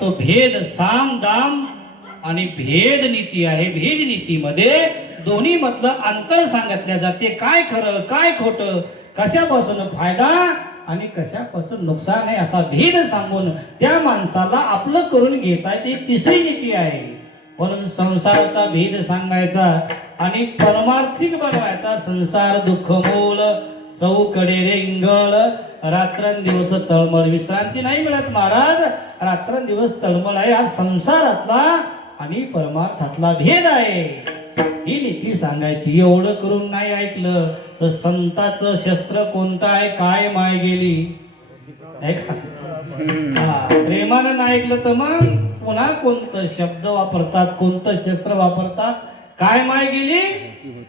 तो भेद साम दाम आणि भेद नीती आहे. भेद नीतीमध्ये दोन्ही मधलं अंतर सांगितले जाते. काय खरं काय खोट कशापासून फायदा आणि कशापासून नुकसान आहे असा भेद सांगून त्या माणसाला आपलं करून घेता येते तिसरी नीती आहे. म्हणून संसाराचा भेद सांगायचा आणि परमार्थिक बनवायचा. संसार दुःख मूल चौकडे रेंगळ रात्रंदिवस तळमळ विश्रांती नाही मिळत महाराज. रात्रंदिवस तळमळ आहे. हा संसारातला आणि परमार्थातला भेद आहे. ही नीती सांगायची एवढं करून नाही ऐकलं. तर संताचं शस्त्र कोणतं आहे? काय माय गेली? हा, प्रेमानं नाही ऐकलं तर मग पुन्हा कोणतं शब्द वापरतात कोणतं शस्त्र वापरतात? काय माय गेली?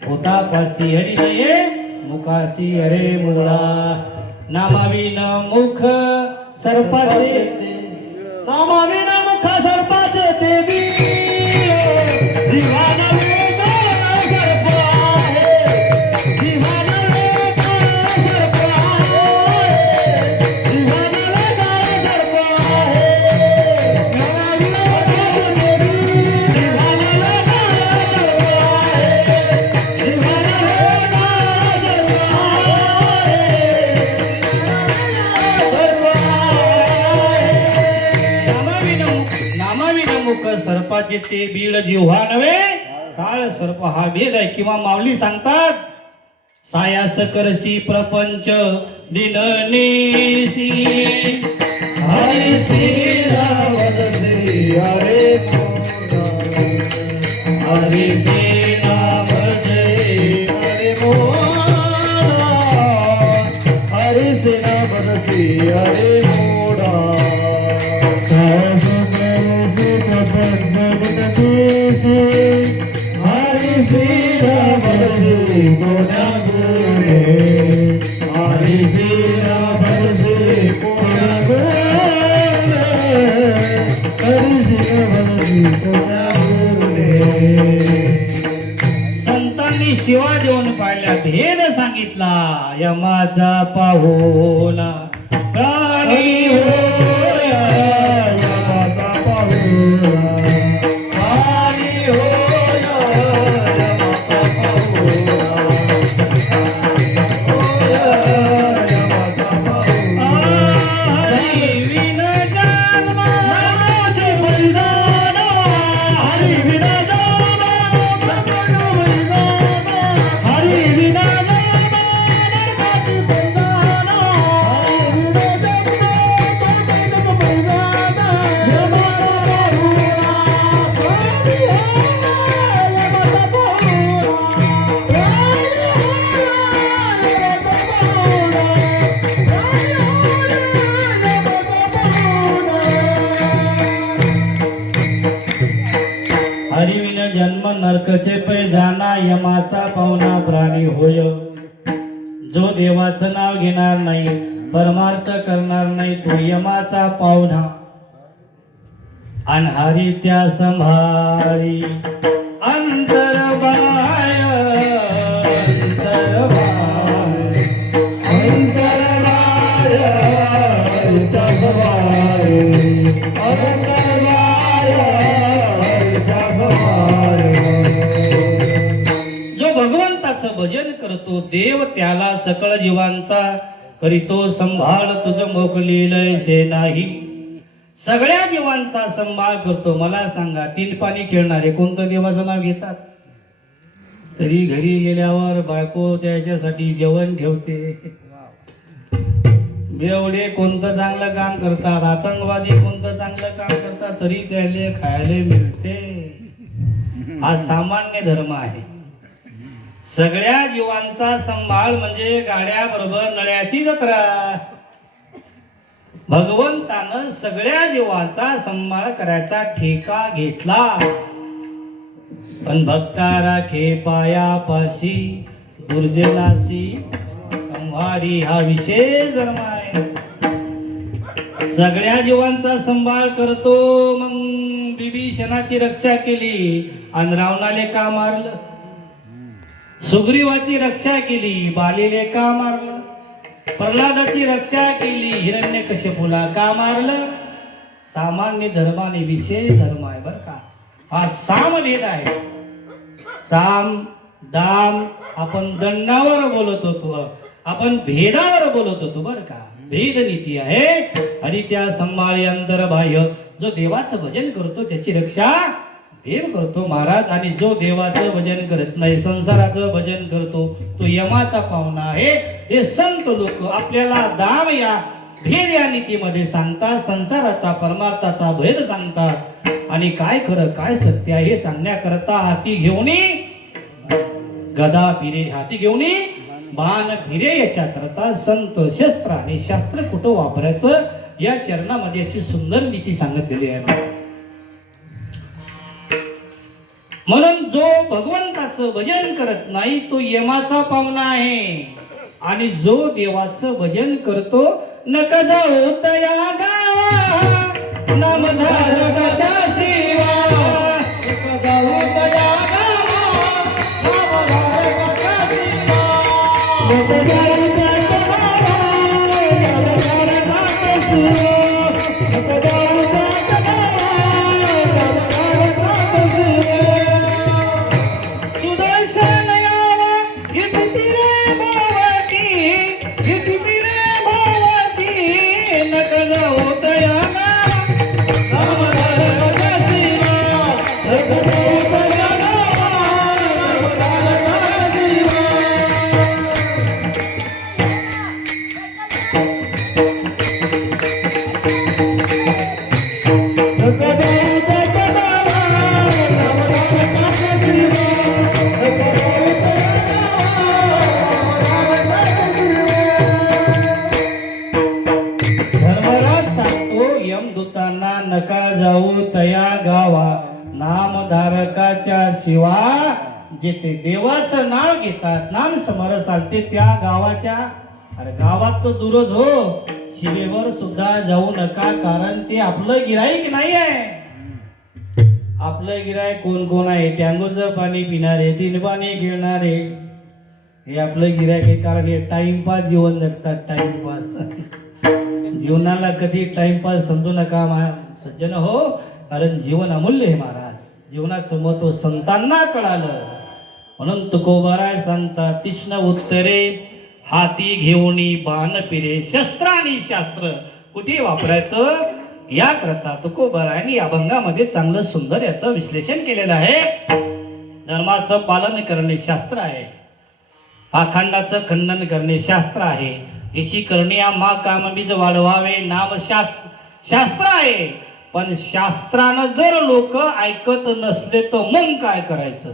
होता पासी हरी नये. मुखासी हरे मुळा. नामाविन मुख सर्पाचे नामाविन मुख सर्पाचे ते ते बीड जिव्हा नव्हे काळ सर्प हा भेद आहे. किंवा माऊली सांगतात सायास करसी प्रपंच दिननेसी हरी श्री राम श्री हरे श्री संतांनी शिवा देऊन पाळल्या भेद सांगितला यमाचा पाहुणा प्राणी हो. जन्म पै जाना यमाचा पाहुणा प्राणी होय. जो देवाचं नाव घेणार नाही परमार्थ करणार नाही तो यमाचा पाहुणा अनहारी त्या संभाळी. अंतर बाय अंतर बाय देव त्याला सकळ जीवांचा करीतो संभाळ. तुझं मोक नाही. सगळ्या जीवांचा संभाळ करतो. मला सांगा तीन पाणी खेळणारे कोणतं देवाचं नाव घेतात? तरी घरी गेल्यावर बायको त्याच्यासाठी जेवण ठेवते. बेवडे कोणतं चांगलं काम करतात? आतंकवादी कोणतं चांगलं काम करतात? तरी त्याले खायला मिळते. हा सामान्य धर्म आहे. सगळ्या जीवांचा संभाळ म्हणजे गाण्याबरोबर नळ्याची जत्रा. भगवंतानं सगळ्या जीवांचा संभाळ करायचा ठेका घेतला. पण भक्ता राखे पायापाशी दुर्जनाशी संहारी हा विशेष धर्म आहे सगळ्या जीवांचा संभाळ करतो मग बिभीषणाची रक्षा केली. आणि रावणाने का मारलं? सुग्रीवाची रक्षा केली बालीले का मारलं? प्रल्हादाची रक्षा केली हिरण्य कश्यपूला का मारलं? सामान्य धर्माने विशेष धर्म आहे बर का. हा सामभेद आहे. साम दाम आपण दंडावर बोलत होतो. आपण भेदावर बोलत होतो बर का. भेद नीती आहे. आणि त्या संभाळी अंतर बाह्य. जो देवाचं भजन करतो त्याची रक्षा देव करतो महाराज आणि जो देवाचं भजन करत नाही संसाराचं भजन करतो तो यमाचा पाहुणा आहे. हे संत लोक आपल्याला दाम या भेद या नीतीमध्ये सांगतात संसाराचा परमार्थाचा भेद सांगतात. आणि काय खरं काय सत्य हे सांगण्याकरता हाती घेऊन गदा फिरे हाती घेऊन बाण फिरे याच्या करता संत शस्त्र आणि शास्त्र कुठं वापरायचं? या चरणामध्ये याची सुंदर नीती सांगितलेली आहे. म्हणून जो भगवंताचं भजन करत नाही तो यमाचा पाहुणा आहे. आणि जो देवाचं भजन करतो नक जाऊ तया गावा नामधारकाच्या सेवा. जाऊ तया गावा सेवा. जेथे देवाचं नाव घेतात नाम समोर चालते त्या गावाच्या. अरे गावात तर दूरच हो. शिवेवर सुद्धा जाऊ नका कारण ते आपलं गिराईक नाही आहे आपलं गिराय कोण कोण आहे? टँगोचं पाणी पिणारे तीन पाणी घेणारे हे आपलं गिराईक आहे कारण हे टाइमपास जीवन जगतात टाइमपास. जीवनाला कधी टाइमपास समजू नका मा सज्जन हो. कारण जीवन अमूल्य आहे महाराज. जीवनाचं महत्त्व संतांना कळालं. म्हणून तुकोबाराय सांगता तीक्ष्ण उत्तरे हाती घेऊनी बाण पिरे. शस्त्र आणि शास्त्र कुठे वापरायचं? या करता या अभंगामध्ये चांगलं सुंदर याचं विश्लेषण केलेलं आहे. धर्माचं पालन करणे शास्त्र आहे. पाखंडाचं खंडन करणे शास्त्र आहे. याची करण्या मा कामबीज वाढवावे. नाम शास्त्र शास्त्र आहे. पण शास्त्रानं जर लोक ऐकत नसले तर मग काय करायचं?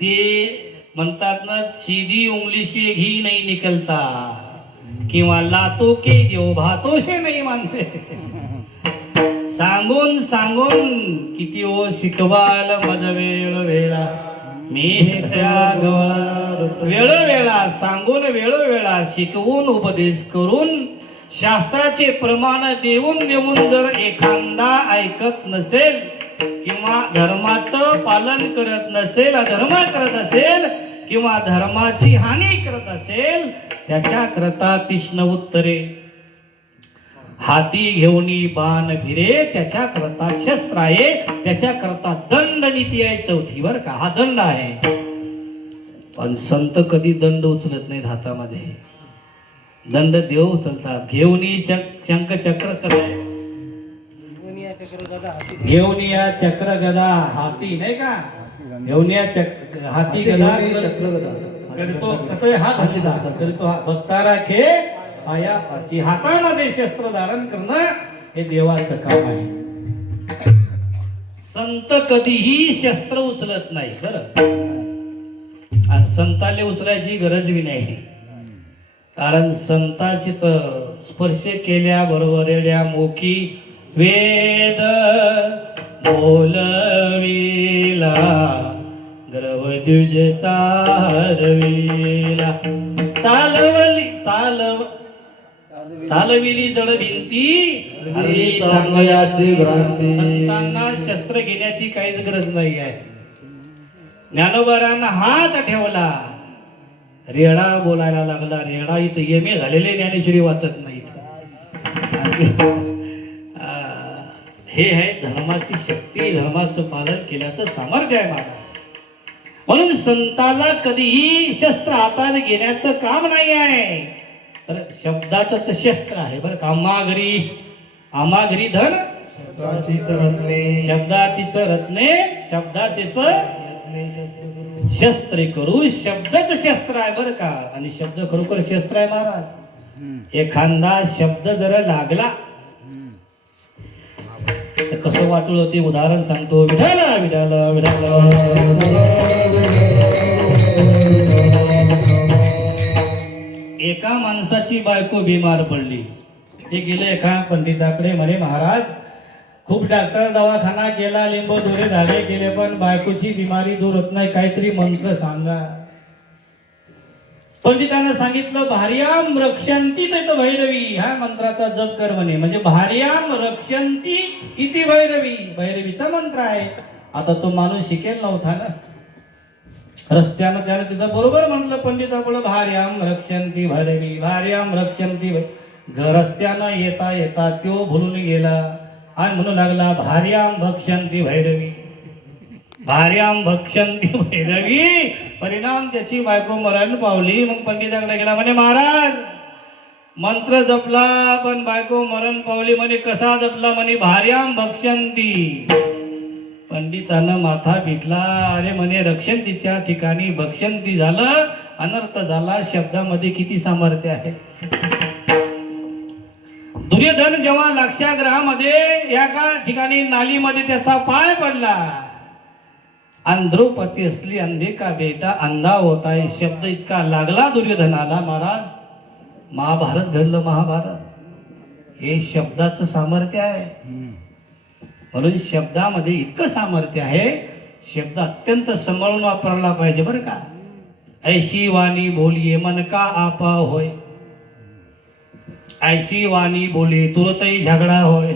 ते म्हणतात ना सीधी उंगली से घी नाही निकलता. किंवा लातो के देव भातो हे नाही मानते. सांगून सांगून किती ओ शिकवाल मज वेळ वेळा. मी त्या वेळोवेळा सांगून वेळोवेळा शिकवून उपदेश करून शास्त्राचे प्रमाण देऊन देऊन जर एखादा ऐकत नसेल किंवा धर्माचं पालन करत नसेल अधर्म करत असेल किंवा धर्माची हानी करत असेल त्याच्याकरता तीक्ष्ण उत्तरे. हाती घेऊन बाण भिरे त्याच्याकरता शस्त्र आहे त्याच्याकरता दंड नीती आहे चौथी बर का? हा दंड आहे. पण संत कधी दंड उचलत नाहीत हातामध्ये. दंड देव उचलतात. घेऊनी चक शंख चक्र कर घेऊन या चक्र गदा हाती नाही का? घेऊन या चक हाती गदा करतो कसं हात करतो. भक्तारा खे पाया पाशी. हातामध्ये शस्त्र धारण करणं हे देवाचं काम आहे. संत कधीही शस्त्र उचलत नाही बरं. संताले उचलायची गरज बी नाही. कारण संताची तर स्पर्श केल्याबरोबर एड्या मोकी वेद बोलविला गर्भद्विज चालविला चालवली चालव चालविली जड भिंती. संतांना शस्त्र घेण्याची काहीच गरज नाही आहे. ज्ञानोबरांना हात ठेवला. रेडा बोलायला लागला. रेडा इथं एम ए झालेले ज्ञानेश्वरी वाचत नाहीत. हे आहे धर्माची शक्ती धर्माचं पालन केल्याचं सामर्थ्य आहे महाराज म्हणून संताला कधीही शस्त्र हातात घेण्याचं काम नाही आहे. तर शब्दाच शस्त्र आहे बरं का. आम्हा आमाघरी धन शस्त्राचीच रत्ने शब्दाचीच रत्ने शब्दाचेच शस्त्रे करू. शब्दच शस्त्र आहे बरं का. आणि शब्द खरोखर शस्त्र आहे महाराज. एखादा शब्द जर लागला कसं वाटलं ते उदाहरण सांगतो. विठाला विठाला एका माणसाची बायको बिमार पडली. ते गेले एका पंडिताकडे. म्हणे महाराज खूप डॉक्टर दवाखाना केला लिंब दोरे झाले गेले पण बायकोची बिमारी दूर होत नाही. काहीतरी मंत्र सांगा. पंडितांना सांगितलं भार्याम रक्षंती तर भैरवी. ह्या मंत्राचा जप कर म्हणे. म्हणजे भार्याम रक्षंती इति भैरवी. भैरवीचा मंत्र आहे. आता तो माणूस शिकेल नव्हता ना? रस्त्यानं त्यानं तिथं बरोबर म्हणलं पंडितापुढं भार्याम रक्षंती भैरवी भार्याम रक्षंती भै- रस्त्यानं येता येता त्यो भुलून गेला. आणि म्हणू लागला भार्याम भक्षंती भैरवी. भार्याम भक्षंती भैरवी। परिणाम त्याची बायको मरण पावली. मग पंडिताकडे गेला म्हणे महाराज मंत्र जपला पण बायको मरण पावली म्हणे कसा जपला म्हणे भार्याम भक्षंती पंडितानं माथा पिटला. अरे म्हणे रक्षंतीच्या ठिकाणी भक्षंती झालं अनर्थ झाला. शब्दामध्ये किती सामर्थ्य आहे. दुर्योधन जेव्हा लाक्षाग्रहामध्ये एका ठिकाणी नालीमध्ये त्याचा पाय पडला अंध्रोपती असली अंधे का बेटा? अंधा होता हे शब्द इतका लागला दुर्योधनाला महाराज. महाभारत घडलं महाभारत. हे शब्दाचं सामर्थ्य आहे. म्हणून शब्दामध्ये इतकं सामर्थ्य आहे शब्द अत्यंत सांभाळून वापरला पाहिजे बरं का. ऐशी वाणी बोलिये मन का आपा होय. ऐशी वाणी बोली तुरतही झगडा होय.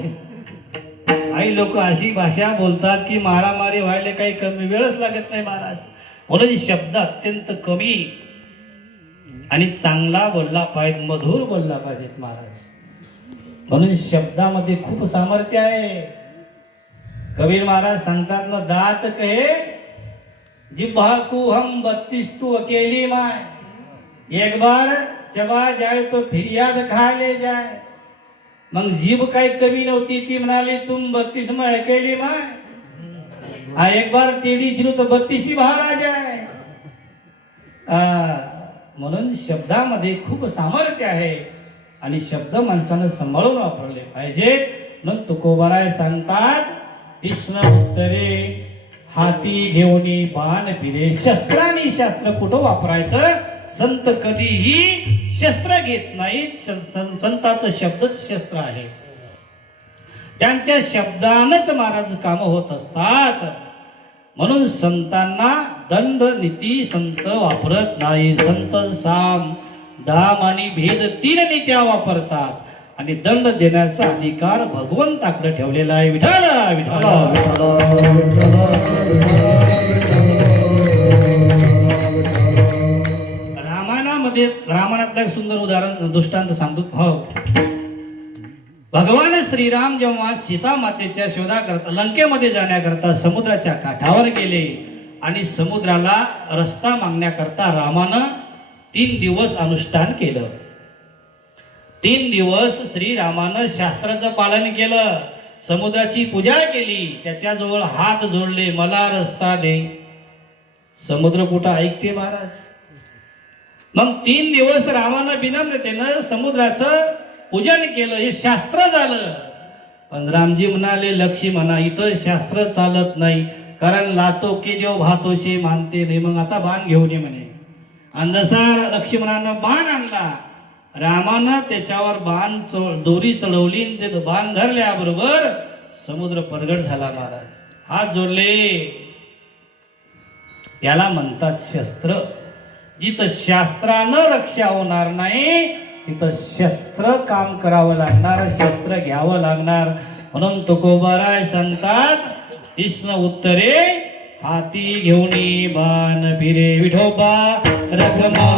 काही लोक अशी भाषा बोलतात की मारामारी व्हायला काही कमी वेळच लागत नाही महाराज. म्हणून शब्द अत्यंत कमी आणि चांगला बोलला पाहिजे मधुर बोलला पाहिजेत महाराज. म्हणून शब्दामध्ये खूप सामर्थ्य आहे. कबीर महाराज सांगतात ना दात कहे जिब्हा कु हम बत्तीस तू अकेली माय. एक बार चबा जाए तो फिर याद खा ले जाए. मग जीभ काही कमी नव्हती ती म्हणाली तुम बत्तीस माय केली माय हा एक बार टेढ़ी छिरू तो बत्तीसी बाहेर आहे. म्हणून शब्दामध्ये खूप सामर्थ्य आहे आणि शब्द माणसानं सांभाळून वापरले पाहिजे. मग तुकोबाराय सांगतात कृष्ण उत्तरे हाती घेऊनी बाण फिरे शस्त्रानी शास्त्र कुठं वापरायचं? संत कधीही शस्त्र घेत नाहीत. संत- संताचं शब्दच शस्त्र आहे. त्यांच्या शब्दानच महाराज काम होत असतात. म्हणून संतांना दंड नीती संत वापरत नाही. संत साम दाम आणि भेद तीन नीत्या वापरतात. आणि दंड देण्याचा अधिकार भगवंताकडे ठेवलेला आहे. विठाला विठाला रामायणामध्ये रामायणातलं एक सुंदर उदाहरण दृष्टांत सांगतो. हो. भगवान श्रीराम जेव्हा सीता मातेच्या शोधाकरता लंकेमध्ये जाण्याकरता समुद्राच्या काठावर गेले आणि समुद्राला रस्ता मागण्याकरता रामानं तीन दिवस अनुष्ठान केलं. तीन दिवस श्रीरामानं शास्त्राचं पालन केलं. समुद्राची पूजा केली. त्याच्याजवळ हात जोडले मला रस्ता दे. समुद्र कुठं ऐकते महाराज? मग तीन दिवस रामानं विनम्रतेनं समुद्राचं पूजन केलं हे शास्त्र झालं. पण रामजी म्हणाले लक्ष्मी म्हणा इथं शास्त्र चालत नाही. कारण लातो की देव भातोशे मानते नाही. मग आता बाण घेऊन ये म्हणे. आणि जसा लक्ष्मणानं बाण आणला. रामानं त्याच्यावर बाण चढ दोरी चढवली ते बाण धरल्याबरोबर समुद्र प्रगट झाला महाराज. हात जोडले. याला म्हणतात शस्त्र. जिथं शास्त्रानं रक्षा होणार नाही तिथं शस्त्र काम करावं लागणार शस्त्र घ्यावं लागणार. म्हणून तुकोबाराय सांगतात कृष्ण उत्तरे हाती घेऊन बाण फिरे विठोबा रघमा